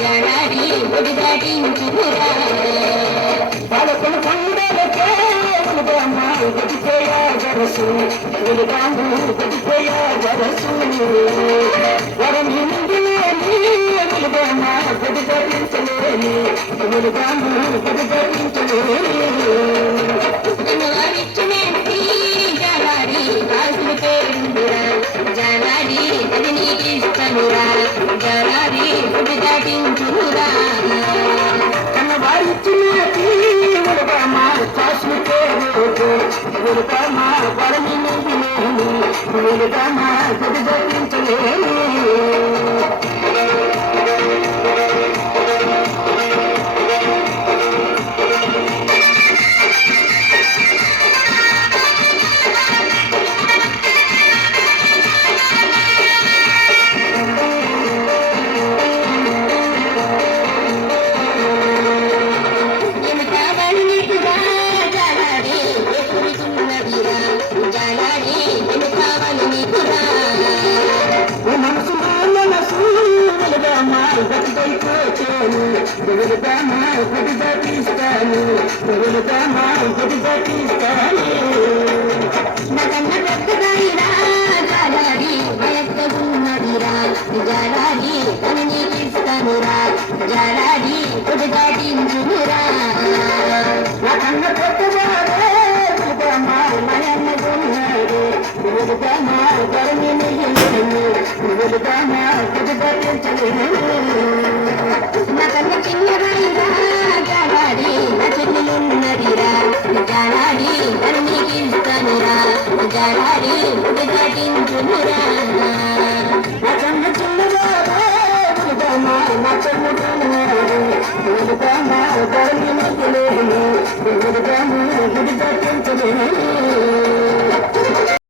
జాలాడి ఒడి దాటించురా పదకొండు పండుగలకే ఉలుగమ్మ గడిపోయా జరసు ఉలుగాము గడిపోయా జరసు వరమి ముందులేని ఉలుగమ్మ గడి ధరించలేని ఉలుగాము గడి ధరించలేని జాలాడి రాజులు పేరురా జాలాడి అది నీకిస్తానురా జాలాడి ఒడి దాటించురా కన్నవారిచ్చినది ఉలుగమ్మ కాసులు పేరు ఉలుగమ్మ వరమి ముందులేని ఉలుగమ్మ గడి ధరించలేని నగన్న పెద్దదాయిరా జాలాడి వయస్సున్నదిరా జాలాడి అని నీకిస్తానురా జాలాడి ఒడి దాటించురా నగన్న పెద్దవాడే నయన్నగున్నాడు గరమి మిగిలిను ఒడి దాటించలేను నగన్న చిన్నదాయిరా జాలాడి నా చెల్లెలున్నదిరా జాలాడి అని నీకిస్తానురా జాలాడి ఒడి దాటించురా నా చిన్న చిన్నదాడే నా చెల్లెలున్నాడు గరమి మిగిలిను ఒడి దాటించలేను